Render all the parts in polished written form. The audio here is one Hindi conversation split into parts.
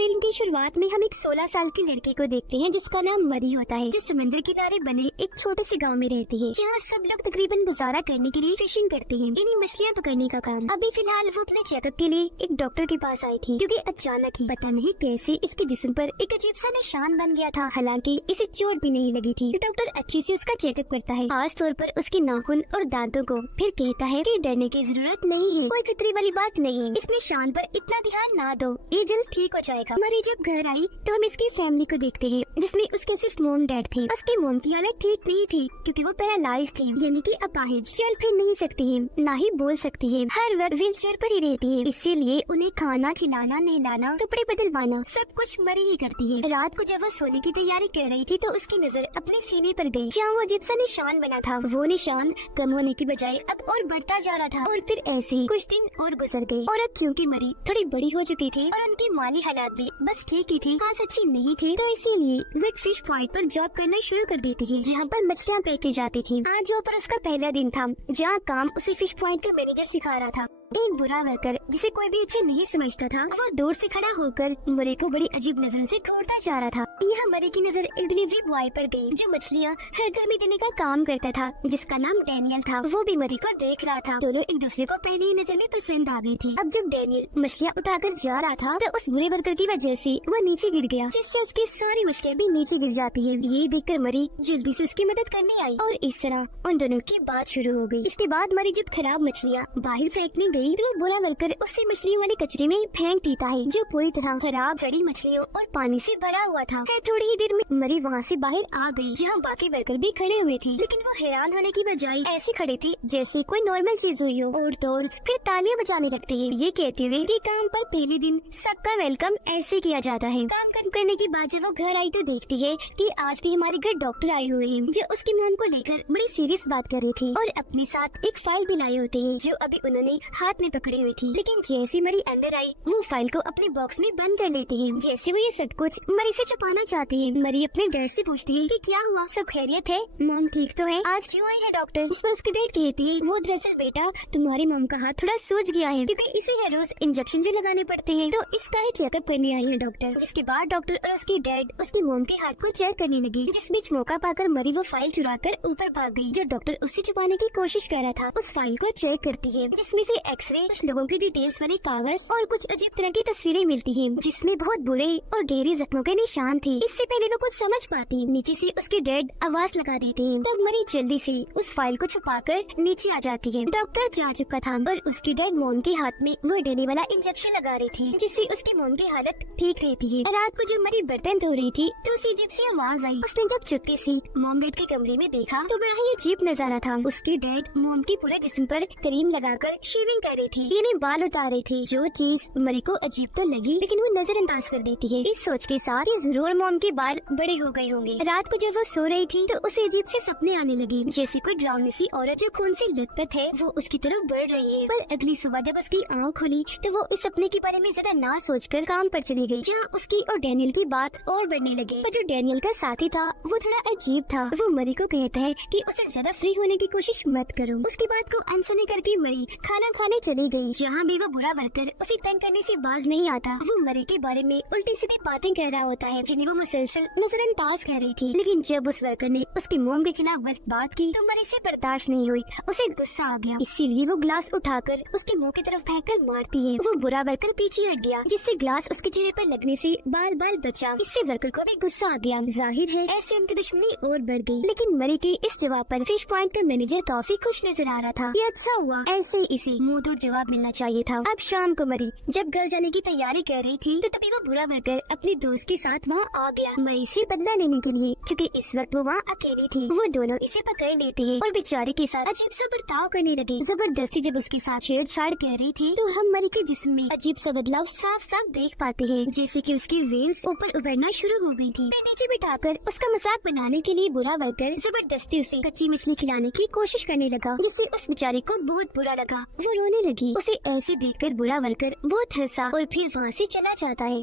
फिल्म की शुरुआत में हम एक 16 साल की लड़की को देखते हैं जिसका नाम मरी होता है, जो समुद्र किनारे बने एक छोटे से गांव में रहती है, जहां सब लोग तकरीबन गुजारा करने के लिए फिशिंग करते हैं, यानी मछलियां पकड़ने का काम। अभी फिलहाल वो अपने चेकअप के लिए एक डॉक्टर के पास आई थी, क्योंकि अचानक ही पता नहीं कैसे इसके जिस्म पर एक अजीब सा निशान बन गया था। हालांकि इसे चोट भी नहीं लगी थी। डॉक्टर अच्छे से उसका चेकअप करता है, खास तौर पर उसके नाखून और दांतों को, फिर कहता है कि डरने की जरूरत नहीं है, कोई खतरे वाली बात नहीं है, इस निशान पर इतना ध्यान ना दो, ये जल्द ठीक हो जाएगा। मरी जब घर आई तो हम इसकी फैमिली को देखते हैं, जिसमें उसके सिर्फ मोम डैड थे। उसकी मोम की हालत ठीक नहीं थी, क्योंकि वो पैरालाइज थी, यानी कि अपाहिज, चल फिर नहीं सकती है, ना ही बोल सकती है, हर वक्त व्हील चेयर पर ही रहती है। इसीलिए उन्हें खाना खिलाना, नहलाना, कपड़े बदलवाना सब कुछ मरी ही करती है। रात को जब वो सोने की तैयारी कर रही थी तो उसकी नजर अपने सीने पर गई, जहाँ वो अजीब सा निशान बना था। वो निशान कम होने की बजाय अब और बढ़ता जा रहा था, और फिर ऐसे ही कुछ दिन और गुजर गए। और अब क्योंकि मरी थोड़ी बड़ी हो चुकी थी और उनकी माली हालात भी बस ठीक ही थी, खास अच्छी नहीं थी, तो इसीलिए वो एक फिश पॉइंट पर जॉब करना शुरू कर देती है, जहाँ पर मछलियाँ बेची जाती थी। आज जो पर उसका पहला दिन था, जहाँ काम उसे फिश पॉइंट का मैनेजर सिखा रहा था। एक बुरा वर्कर जिसे कोई भी अच्छे नहीं समझता था, वो दूर से खड़ा होकर मरी को बड़ी अजीब नजरों से घूरता जा रहा था। यहाँ मरी की नजर एक डिलीवरी बॉय पर गई, जो मछलियाँ हर घर में देने का काम करता था, जिसका नाम डैनियल था। वो भी मरी को देख रहा था। दोनों एक दूसरे को पहले ही नजर में पसंद आ गई थी। अब जब डैनियल मछलियाँ उठाकर जा रहा था तो उस बुरे वर्कर की वजह से वो नीचे गिर गया, जिससे उसकी सारी मछलियाँ भी नीचे गिर जाती है। ये देखकर मरी जल्दी से उसकी मदद करने आई और इस तरह उन दोनों की बात शुरू हो गई। इसके बाद मरी जब खराब मछलियाँ बाहर फेंकने गई तो बुरा वर्कर उससे मछलियों वाले कचरे में फेंक देता है, जो पूरी तरह खराब सड़ी मछलियों और पानी से भरा हुआ था। थोड़ी ही देर में मरी वहाँ से बाहर आ गई, जहाँ बाकी वर्कर भी खड़े हुए थे, लेकिन वो हैरान होने की बजाय ऐसे खड़े थे जैसे कोई नॉर्मल चीज हुई हो, और तो और फिर तालियां बजाने लगते हैं, ये कहते हुए कि काम पर पहले दिन सबका वेलकम ऐसे किया जाता है। काम खत्म करने के बाद जब वो घर आई तो देखती है कि आज भी हमारे घर डॉक्टर आए हुए हैं, जो उसकी मॉम को लेकर बड़ी सीरियस बात कर रहे थे, और अपने साथ एक फाइल भी लाए होते हैं, जो अभी उन्होंने हाथ में पकड़ी हुई थी। लेकिन जैसे मरी अंदर आई, वो फाइल को अपने बॉक्स में बंद कर लेती है, जैसे वो ये सब कुछ मरी से छुपाना चाहती है। मरी अपने डैड से पूछती है कि क्या हुआ, सब खैरियत है, मॉम ठीक तो है, आज क्यों आई है डॉक्टर। इस पर उसकी डैड कहती है, वो दरअसल बेटा तुम्हारी मॉम का हाथ थोड़ा सूज गया है, क्योंकि इसे हर रोज इंजेक्शन भी लगाने पड़ते हैं, तो इसका ही चेकअप करने आई है डॉक्टर। जिसके बाद डॉक्टर और उसकी डैड उसकी मॉम के हाथ को चेक करने लगी। जिस बीच मौका पाकर मरी वो फाइल चुरा कर ऊपर भाग गई, जो डॉक्टर उससे छुपाने की कोशिश कर रहा था। उस फाइल को चेक करती है, जिसमें से एक्सरे, कुछ लोगों की डिटेल्स वाले कागज और कुछ अजीब तरह की तस्वीरें मिलती हैं, जिसमें बहुत बुरे और गहरे जख्मों के निशान थे। इससे पहले वो कुछ समझ पाती, नीचे से उसके डैड आवाज लगा देते हैं, तब मरी जल्दी से उस फाइल को छुपाकर नीचे आ जाती है। डॉक्टर जा चुका था और उसकी डैड मॉम के हाथ में वो डेली वाला इंजेक्शन लगा रही थी, जिससे उसकी मॉम की हालत ठीक रहती है। रात को जब मरी बर्तन धो रही थी तो उसे अजीब सी आवाज आई। उसने जब चुपके से मॉम डैड के कमरे में देखा तो बड़ा ही अजीब नजारा था। उसके डैड मॉम के पूरे जिस्म पर क्रीम लगाकर शेविंग कर रही थी, यानी बाल उतार रही थी। जो चीज मरी को अजीब तो लगी, लेकिन वो नजरअंदाज कर देती है, इस सोच के साथ कि जरूर मॉम के बाल बड़े हो गए होंगे। रात को जब वो सो रही थी तो उसे अजीब से सपने आने लगे, जैसे कोई डरावनी सी औरत जो खून से लथपथ है वो उसकी तरफ बढ़ रही है। पर अगली सुबह जब उसकी आँख खुली तो वो इस सपने के बारे में ज्यादा ना सोचकर काम पर चली गई, जहाँ उसकी और डैनियल की बात और बढ़ने लगी। पर जो डैनियल का साथी था वो थोड़ा अजीब था। वो मरी को कहता है कि उसे ज्यादा फ्री होने की कोशिश मत करो। उसकी बात को अनसुनी करके मरी खाना खाने चली गई, जहाँ भी वो बुरा वर्कर उसे तंग करने से बाज नहीं आता। वो मरी के बारे में उल्टी सीधी बातें कह रहा होता है, जिन्हें वो मुसलसल नजरअंदाज कर रही थी। लेकिन जब उस वर्कर ने उसकी मोम के खिलाफ गलत बात की तो मरी से बर्दाश्त नहीं हुई, उसे गुस्सा आ गया। इसीलिए वो ग्लास उठाकर उसके मुंह की तरफ फेंककर मारती है। वो बुरा वर्कर पीछे हट गया, जिससे ग्लास उसके चेहरे पर लगने से बाल बाल बचा। इससे वर्कर को भी गुस्सा आ गया। जाहिर है ऐसे उनकी दुश्मनी और बढ़ गई। लेकिन मरी के इस जवाब पर फिश पॉइंट का मैनेजर काफी खुश नजर आ रहा था। ये अच्छा हुआ, ऐसे इसे मुंह तोड़ जवाब मिलना चाहिए था। अब शाम को मरी जब घर जाने की तैयारी कर रही थी तो तभी वो बुरा वर्कर अपने दोस्त के साथ वहाँ आ गया, मरी से बदला लेने के लिए, क्योंकि इस वक्त वो वहाँ अकेली थी। वो दोनों इसे पकड़ लेते हैं और बेचारे के साथ अजीब सा बर्ताव करने लगे। जबरदस्ती जब उसके साथ छेड़छाड़ कर रही थी तो हम मरी के जिस्म में अजीब सा बदलाव साफ साफ देख पाते हैं, जैसे कि उसकी वेन्स ऊपर उभरना शुरू हो गई थी। फिर नीचे बिठाकर उसका मजाक बनाने के लिए बुरा वर्कर जबरदस्ती उसे कच्ची मछली खिलाने की कोशिश करने लगा, जिससे उस बेचारे को बहुत बुरा लगा। वो रोने लगी। उसे ऐसे देखकर बुरा वर्कर बहुत हंसा और फिर वहाँ से चला जाता है।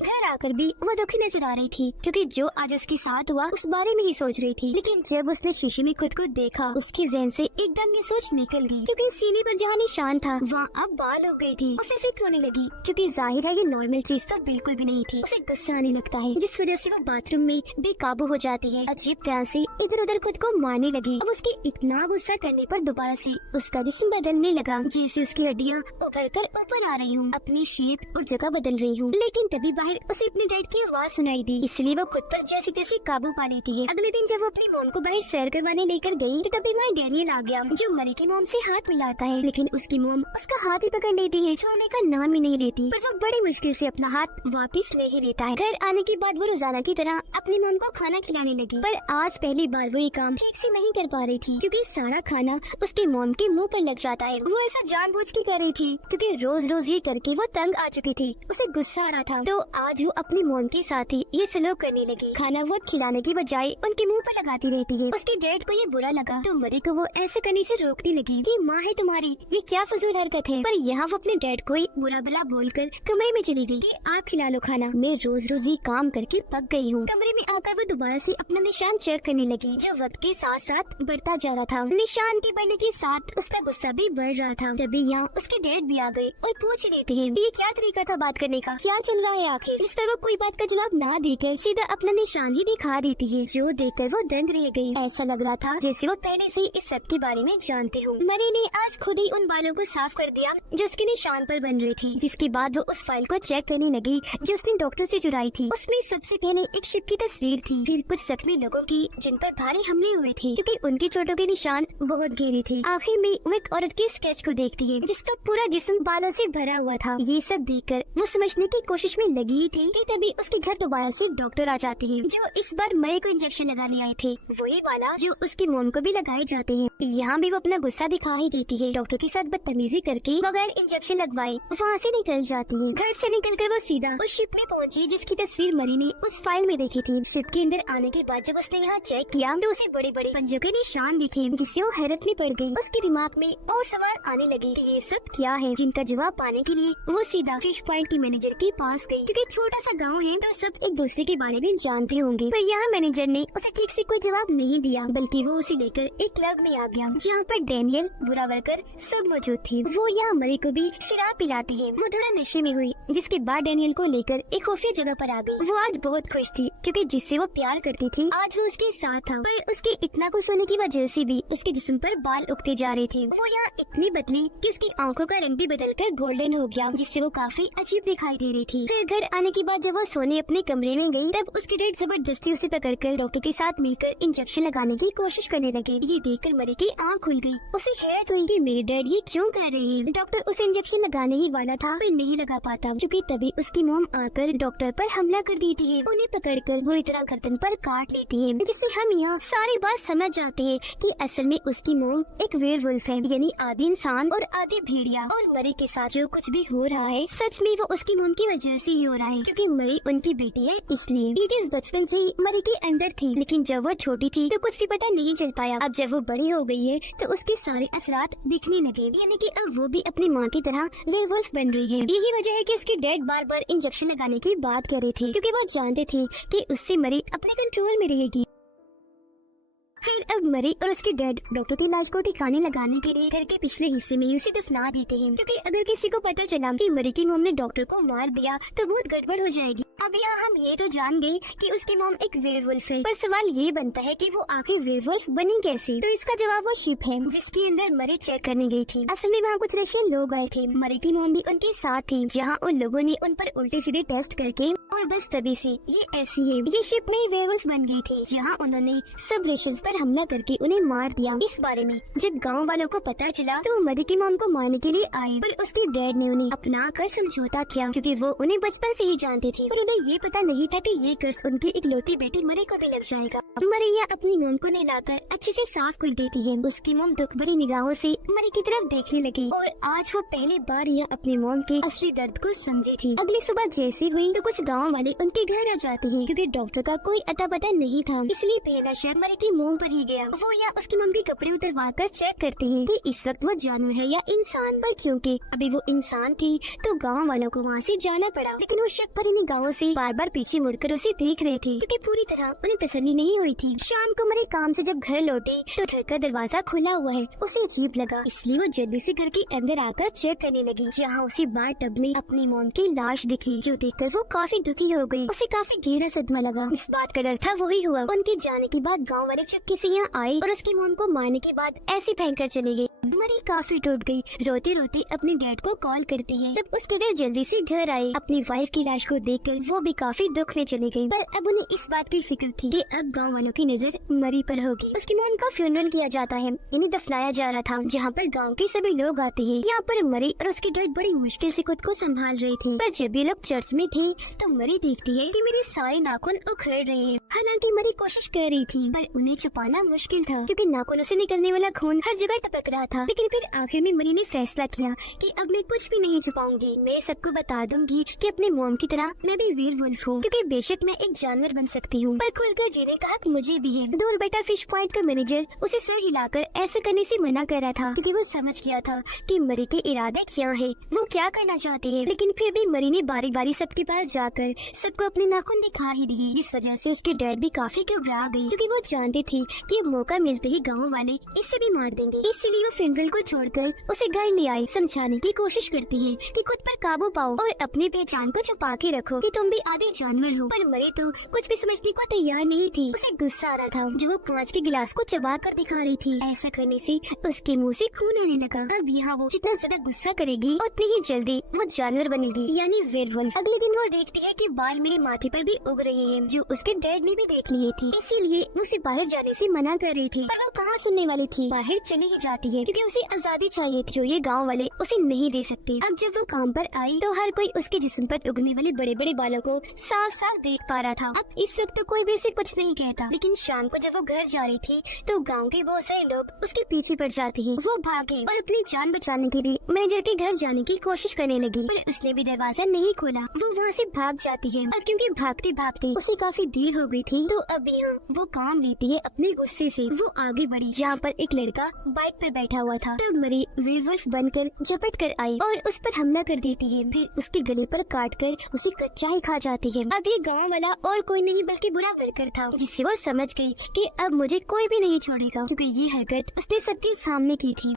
घर आकर भी वो दुखी नजर आ रही थी क्योंकि जो आज उसके साथ हुआ उस बारे में ही सोच रही थी। लेकिन जब उसने शीशे में खुद को देखा उसके ज़हन से एकदम ये सोच निकल गई क्योंकि सीने पर जहाँ निशान था वहाँ अब बाल हो गई थी। उसे फिक्र होने लगी क्योंकि जाहिर है ये नॉर्मल चीज तो बिल्कुल भी नहीं थी। उसे गुस्सा आने लगता है जिस वजह से वो बाथरूम में बेकाबू हो जाती है। अजीब तरह से इधर उधर खुद को मारने लगी। अब उसके इतना गुस्सा करने पर दोबारा से उसका जिस्म बदलने लगा जैसे उसकी हड्डियाँ उभर कर ऊपर आ रही हूँ, अपनी शेप और जगह बदल रही हूँ। लेकिन तभी बाहर उसे अपने डैड की आवाज सुनाई दी, इसलिए वो खुद पर जैसे तैसे काबू पा लेती है। अगले दिन जब वो अपनी मोम को बाहर सैर करवाने लेकर गई तो तभी वहाँ डैनियल आ गया जो मरी की मोम से हाथ मिलाता है। लेकिन उसकी मोम उसका हाथ ही पकड़ लेती है, छोड़ने का नाम ही नहीं लेती। पर वो बड़ी मुश्किल से अपना हाथ वापस ले ही लेता है। घर आने के बाद वो रोजाना की तरह अपनी मोम को खाना खिलाने लगी, पर आज पहली बार वो ये काम ठीक से नहीं कर पा रही थी क्योंकि सारा खाना उसके मोम के मुंह पर लग जाता है। वो ऐसा जानबूझ के कर रही थी क्योंकि रोज रोज ये करके वो तंग आ चुकी थी, उसे गुस्सा आ रहा था। तो आज वो अपनी मोम के साथ ही ये सलूक करने लगी। खाना वो खिलाने की बजाय उनके मुंह पर लगाती रहती है। उसके डैड को ये बुरा लगा तो मरी को वो ऐसे करने से रोकने लगी कि माँ है तुम्हारी, ये क्या फजूल हरकत है। पर यहाँ वो अपने डैड को ही बुरा भला बोलकर कमरे में चली गई कि आप खिला लो खाना, मैं रोज रोज ये काम करके पक गई हूँ। कमरे में आकर वो दोबारा से अपना निशान चेक करने लगी जो वक्त के साथ साथ बढ़ता जा रहा था। निशान के बढ़ने के साथ उसका गुस्सा भी बढ़ रहा था। तभी यहाँ उसके डैड भी आ गए और पूछ रहे थे ये क्या तरीका था बात करने का, क्या चल रहा है आखिर। इस पर वो कोई बात का जवाब ना देकर सीधा अपना निशान ही दिखा देती है जो देखकर वो दंग रह गई। ऐसा लग रहा था जैसे वो पहले से इस सब के बारे में जानते हो। मरी ने आज खुद ही उन बालों को साफ कर दिया जो उसके निशान पर बन रही थी, जिसके बाद वो उस फाइल को चेक करने लगी जो उसने डॉक्टर से चुराई थी। उसमें सबसे पहले एक शिप की तस्वीर थी, फिर कुछ जख्मी लोगों की जिन पर भारी हमले हुए थे क्योंकि उनकी चोटों के निशान बहुत गहरे थे। आखिर में वो एक औरत के स्केच को देखती है जिसका पूरा जिस्म बालों से भरा हुआ था। ये सब देखकर वो समझने की कोशिश में लगी थी कि तभी उसके घर दोबारा से डॉक्टर आ जाते हैं जो इस बार मई को इंजेक्शन लगाने आए थे, वही वाला जो उसकी मोम को भी लगाए जाते हैं। यहाँ भी वो अपना गुस्सा दिखा ही देती है। डॉक्टर के साथ बदतमीजी करके बगैर इंजेक्शन लगवाए वहाँ से निकल जाती है। घर से निकलकर वो सीधा उस शिप में पहुँची जिसकी तस्वीर मरी ने उस फाइल में देखी थी। शिप के अंदर आने के बाद जब उसने यहाँ चेक किया तो उसे बड़े बड़े पंजों के निशान दिखे जिससे वो हैरत में पड़ गई। उसके दिमाग में और सवाल आने लगे कि ये सब क्या है, जिनका जवाब पाने के लिए वो सीधा फिश पॉइंट के मैनेजर के पास गई क्योंकि छोटा सा गाँव है तो सब एक दूसरे के बारे में जानते होंगे। पर यहाँ मैनेजर ने उसे ठीक से कोई जवाब नहीं दिया बल्कि वो उसे लेकर एक क्लब में आ गया जहाँ पर डैनियल, बुरा वर्कर सब मौजूद थे। वो यहाँ मरी को भी शराब पिलाती है। वो थोड़ा नशे में हुई जिसके बाद डैनियल को लेकर एक खुफिया जगह पर आ गई। वो आज बहुत खुश थी क्योंकि जिससे वो प्यार करती थी आज वो उसके साथ था, पर उसके इतना खुश होने की वजह से भी उसके जिस्म पर बाल उगते जा रहे थे। वो यहाँ इतनी बदली कि उसकी आंखों का रंग भी बदलकर गोल्डन हो गया जिससे वो काफी अजीब दिखाई दे रही थी। फिर घर आने के बाद जब वो सोने अपने कमरे में गई तब उसके डैड जबरदस्ती उसे पकड़कर डॉक्टर के साथ मिलकर इंजेक्शन लगाने की कोशिश करने लगे। ये देखकर मरी की आंख खुल गई। उसे हैरत हुई कि मेरे डैड ये क्यों कर रहे हैं। डॉक्टर उसे इंजेक्शन लगाने ही वाला था पर नहीं लगा पाता क्योंकि तभी उसकी मोम आकर डॉक्टर पर हमला कर देती है। उन्हें पकड़कर बुरी तरह गर्दन पर काट लेती है जिससे हम यहाँ सारी बात समझ जाते हैं कि असल में उसकी मोम एक वेयरवुल्फ है, यानी आधी इंसान और आधी भेड़िया। और मरी के साथ जो कुछ भी हो रहा है सच में वो उसकी मोम की वजह से ही हो रहा है क्योंकि मरी उनकी बेटी है इसलिए। ये चीज बचपन से ही मरी के अंदर थी लेकिन जब वो छोटी थी तो कुछ भी पता नहीं चल पाया। अब जब वो बड़ी हो गई है तो उसके सारे असरात दिखने लगे, यानी कि अब वो भी अपनी माँ की तरह वेयरवुल्फ बन रही है। यही वजह है कि उसके डैड बार बार इंजेक्शन लगाने की बात कर रहे थे क्योंकि वो जानते थे कि उससे मरी अपने कंट्रोल में रहेगी। फिर अब मरी और उसके डैड डॉक्टर की लाश को ठिकाने लगाने के लिए घर के पिछले हिस्से में उसे दफना देते हैं क्योंकि अगर किसी को पता चला कि मरी की मोम ने डॉक्टर को मार दिया तो बहुत गड़बड़ हो जाएगी। अब यहाँ हम ये तो जान गए कि उसकी मोम एक वेयरवुल्फ है, पर सवाल ये बनता है कि वो आखिर वेयरवुल्फ बनी कैसे। तो इसका जवाब वो शिप है जिसके अंदर मरी चेक करने गई थी। असल में वहाँ कुछ रशियन लोग आए थे, मरी की मोम भी उनके साथ थी, जहाँ उन लोगों ने उन पर उल्टे सीधे टेस्ट करके और बस तभी से ये ऐसी है। ये शिप में वेयरवुल्फ बन गई थी जहाँ उन्होंने सब रेशंस पर हमला करके उन्हें मार दिया। इस बारे में जब गाँव वालों को पता चला तो वो मरी की मोम को मारने के लिए आए, पर उसके डैड ने उन्हें अपना कर समझौता किया क्योंकि वो उन्हें बचपन से ही जानते थे। पर उन्हें ये पता नहीं था कि ये कर्ज उनकी इकलौती बेटी मरी को भी लग जाएगा। मरिया अपनी मोम को नहलाकर अच्छे से साफ कर देती है। उसकी मोम दुख भरी निगाहों से मरी की तरफ देखने लगी और आज वो पहली बार यह अपनी मोम के असली दर्द को समझी थी। अगली सुबह जैसे हुई तो कुछ गाँव वाले उनके घर आ जाते हैं क्योंकि डॉक्टर का कोई अता पता नहीं था, इसलिए पहला शक मरी की मोम पर ही गया। वो यहाँ उसकी मम्मी के कपड़े उतरवा कर चेक करते हैं कि इस वक्त वो जानवर है या इंसान, पर क्योंकि अभी वो इंसान थी तो गाँव वालों को वहाँ से जाना पड़ा। लेकिन वो शक भरी निगाहों से बार बार पीछे मुड़कर उसे देख रहे थे क्योंकि पूरी तरह उन्हें तसल्ली नहीं हुई थी। शाम को मरी काम से जब घर लौटी तो घर का दरवाजा खुला हुआ है। उसे अजीब लगा, इसलिए वो जल्दी से घर के अंदर आकर चेक करने लगी, जहाँ उसे बार टब में अपनी मॉम की लाश दिखी, जो देखकर वो काफी दुखी हो गई। उसे काफी गहरा सदमा लगा। इस बात का डर था वही हुआ। उनके जाने के बाद गाँव वाले चुपके से यहाँ आए और उसकी मॉम को मारने के बाद ऐसे फेंक कर चले गए। मरी काफी टूट गई, रोते रोते अपने डैड को कॉल करती है। तब उसके डैड जल्दी से घर आए। अपनी वाइफ की लाश को देखकर वो भी काफी दुख में चली गई, पर अब उन्हें इस बात की फिक्र थी कि अब गांव वालों की नजर मरी पर होगी। उसकी मॉम का फ्यूनरल किया जाता है, इन्हें दफनाया जा रहा था, जहाँ पर गांव के सभी लोग आते हैं। यहाँ पर मरी और उसके डैड बड़ी मुश्किल से खुद को संभाल रहे थे, पर जब ये लोग चर्च में थे तो मरी देखती है कि मेरे सारे नाखून उखड़ रहे हैं। हालांकि मरी कोशिश कर रही थी, पर उन्हें छुपाना मुश्किल था क्योंकि नाखूनों से निकलने वाला खून हर जगह टपक रहा था। लेकिन फिर आखिर में मरी ने फैसला किया कि अब मैं कुछ भी नहीं छुपाऊंगी, मैं सबको बता दूंगी कि अपने मॉम की तरह मैं भी वेयरवुल्फ हूँ, क्योंकि बेशक मैं एक जानवर बन सकती हूँ पर खुलकर जीने का हक मुझे भी है। दूर बैठा फिश पॉइंट का मैनेजर उसे सर हिलाकर ऐसा करने से मना कर रहा था क्योंकि वो समझ गया था कि मरी के इरादे क्या है, वो क्या करना चाहती है। लेकिन फिर भी मरी ने बारी बारी सबके पास जाकर सबको अपने नाखून दिखा ही दिए, जिस वजह से उसके डैड भी काफी घबरा गई क्योंकि वो जानती थी कि मौका मिलते ही गाँव वाले इससे भी मार देंगे। इसलिए वो फ्यूनरल को छोड़कर उसे घर ले आई। समझाने की कोशिश करती है कि खुद पर काबू पाओ और अपनी पहचान को छुपा के रखो कि तुम भी आधे जानवर हो। पर मरी तो कुछ भी समझने को तैयार नहीं थी। उसे गुस्सा आ रहा था जो वो कांच के गिलास को चबा कर दिखा रही थी। ऐसा करने से उसके मुंह से खून आने लगा। अब यहाँ वो जितना ज्यादा गुस्सा करेगी उतनी ही जल्दी वो जानवर बनेगी, यानी वेयरवुल्फ। अगले दिन वो देखती है कि बाल मेरे माथे पर भी उग रहे हैं, जो उसके डैड ने भी देख लिए थे। इसीलिए उसे बाहर जाने से मना कर रही थी, पर वो कहाँ सुनने वाली थी। बाहर चली ही जाती है क्योंकि उसे आजादी चाहिए थी, जो ये गाँव वाले उसे नहीं दे सकते। अब जब वो काम पर आई तो हर कोई उसके जिस्म पर उगने वाले बड़े बड़े बालों को साफ साफ देख पा रहा था। अब इस वक्त तो कोई भी उसे कुछ नहीं कहता, लेकिन शाम को जब वो घर जा रही थी तो गांव के बहुत सारे लोग उसके पीछे पड़ जाते हैं। वो भागे और अपनी जान बचाने के लिए मैनेजर के घर जाने की कोशिश करने लगी, पर उसने भी दरवाजा नहीं खोला। वो वहाँ से भाग जाती है और क्योंकि भागते भागते उसे काफी देर हो गई थी तो अब यहाँ वो काम लेती है अपने गुस्से से। वो आगे बढ़ी जहाँ पर एक लड़का बाइक पर बैठा हुआ था। तब मरी वेयरवुल्फ बनकर झपट कर आई और उस पर हमला कर देती है, फिर उसके गले पर काटकर उसे कच्चा ही खा जाती है। अब ये गांव वाला और कोई नहीं बल्कि बुरा वर्कर था, जिससे वो समझ गई कि अब मुझे कोई भी नहीं छोड़ेगा, क्योंकि ये हरकत उसने सबके सामने की थी।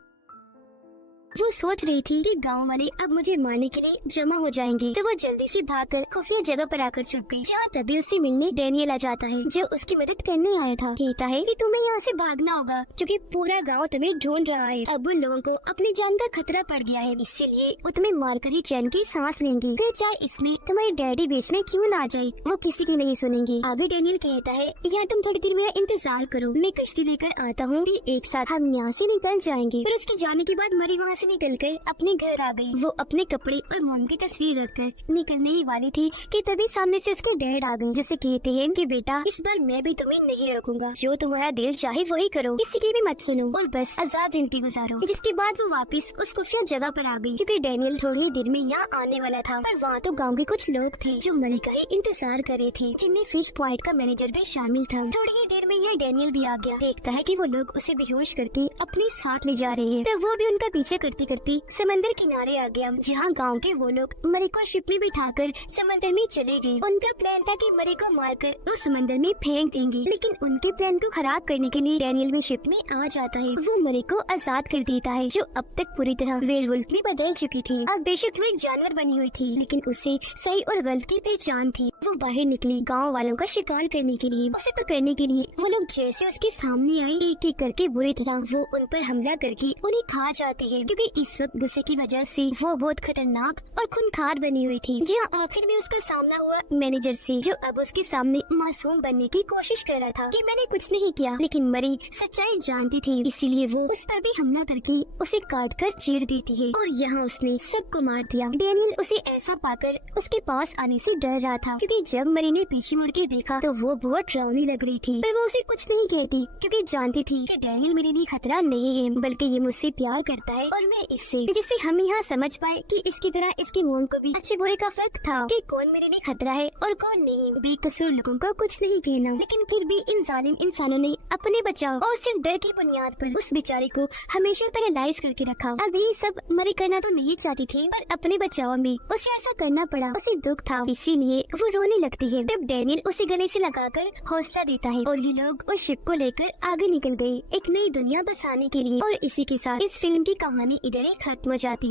वो सोच रही थी कि गांव वाले अब मुझे मारने के लिए जमा हो जाएंगे, तो वो जल्दी से भागकर खुफिया जगह पर आकर छुप गई, जहाँ तभी उससे मिलने डेनियल आ जाता है, जो उसकी मदद करने आया था। कहता है कि तुम्हें यहाँ से भागना होगा क्योंकि पूरा गांव तुम्हें ढूंढ रहा है। अब उन लोगों को अपनी जान का खतरा पड़ गया है, इसीलिए वो तुम्हें मारकर ही चैन की सांस लेंगे, फिर चाहे इसमें तुम्हारे डैडी बीच में क्यों ना आ जाए, वो किसी की नहीं सुनेंगे। आगे डेनियल कहता है यहाँ तुम थोड़ी देर मेरा इंतजार करो, मैं कश्ती लेकर आता हूँ, एक साथ हम यहाँ से निकल जाएंगे। फिर उसके जाने के बाद मरी वहाँ से निकलकर अपने घर आ गई। वो अपने कपड़े और मॉम की तस्वीर रखकर निकलने ही वाली थी कि तभी सामने से उसके डैड आ गए, जिसे कहते हैं कि बेटा इस बार मैं भी तुम्हें नहीं रखूंगा, जो तुम्हारा दिल चाहे वही करो, किसी की भी मत सुनो और बस आजाद जिंदगी गुजारो। जिसके बाद वो वापस उस खुफिया जगह पर आ गई क्योंकि डेनियल थोड़ी ही देर में यहाँ आने वाला था। पर वहाँ तो गाँव के कुछ लोग थे जो मरी का ही इंतजार कर रहे थे, जिनमें फिश पॉइंट का मैनेजर भी शामिल था। थोड़ी ही देर में यह डेनियल भी आ गया। देखता है कि वो लोग उसे बेहोश करके अपने साथ ले जा रहे हैं, तो वो भी उनका पीछे करते करते समंदर किनारे आ गया, जहाँ गांव के वो लोग मरी को शिप में बिठाकर समंदर में चले गए। उनका प्लान था कि मरी को मारकर वो समंदर में फेंक देंगे, लेकिन उनके प्लान को खराब करने के लिए डेनियल भी शिप में आ जाता है। वो मरी को आजाद कर देता है, जो अब तक पूरी तरह वेयरवुल्फ में बदल चुकी थी। अब बेशक वो एक जानवर बनी हुई थी, लेकिन उसे सही और गलत की पहचान थी। वो बाहर निकली गाँव वालों का शिकार करने के लिए। उसे पकड़ने के लिए वो लोग जैसे उसके सामने आए, एक एक करके बुरी तरह वो उन पर हमला करके उन्हें खा जाती है, क्योंकि इस वक्त गुस्से की वजह से वो बहुत खतरनाक और खूंखार बनी हुई थी। जी आखिर में उसका सामना हुआ मैनेजर से, जो अब उसके सामने मासूम बनने की कोशिश कर रहा था कि मैंने कुछ नहीं किया, लेकिन मरी सच्चाई जानती थी, इसीलिए वो उस पर भी हमला करके उसे काट कर चीर देती है और यहाँ उसने सबको मार दिया। डेनियल उसे ऐसा पाकर उसके पास आने से डर रहा था, क्योंकि जब मरी ने पीछे मुड़ के देखा तो वो बहुत डरावनी लग रही थी, पर वो उसे कुछ नहीं कहती क्योंकि जानती थी कि डेनियल मेरे लिए खतरा नहीं है, बल्कि ये मुझसे प्यार करता है और है इससे, जिससे हम यहाँ समझ पाए कि इसकी तरह इसकी मॉम को भी अच्छे बुरे का फर्क था कि कौन मेरे लिए खतरा है और कौन नहीं। बेकसूर लोगों को कुछ नहीं कहना, लेकिन फिर भी इन जालिम इंसानों ने अपने बचाव और सिर्फ डर की बुनियाद पर उस बेचारे को हमेशा पैरालाइज करके रखा। अब ये सब मरी करना तो नहीं चाहती थी, पर अपने बचाव में उसे ऐसा करना पड़ा। उसे दुख था, इसीलिए वो रोने लगती है। तब डैनियल उसे गले से लगाकर हौसला देता है और ये लोग उस शिप को लेकर आगे निकल गए एक नई दुनिया बसाने के लिए। और इसी के साथ इस फिल्म की कहानी इधर ही खत्म हो जाती है।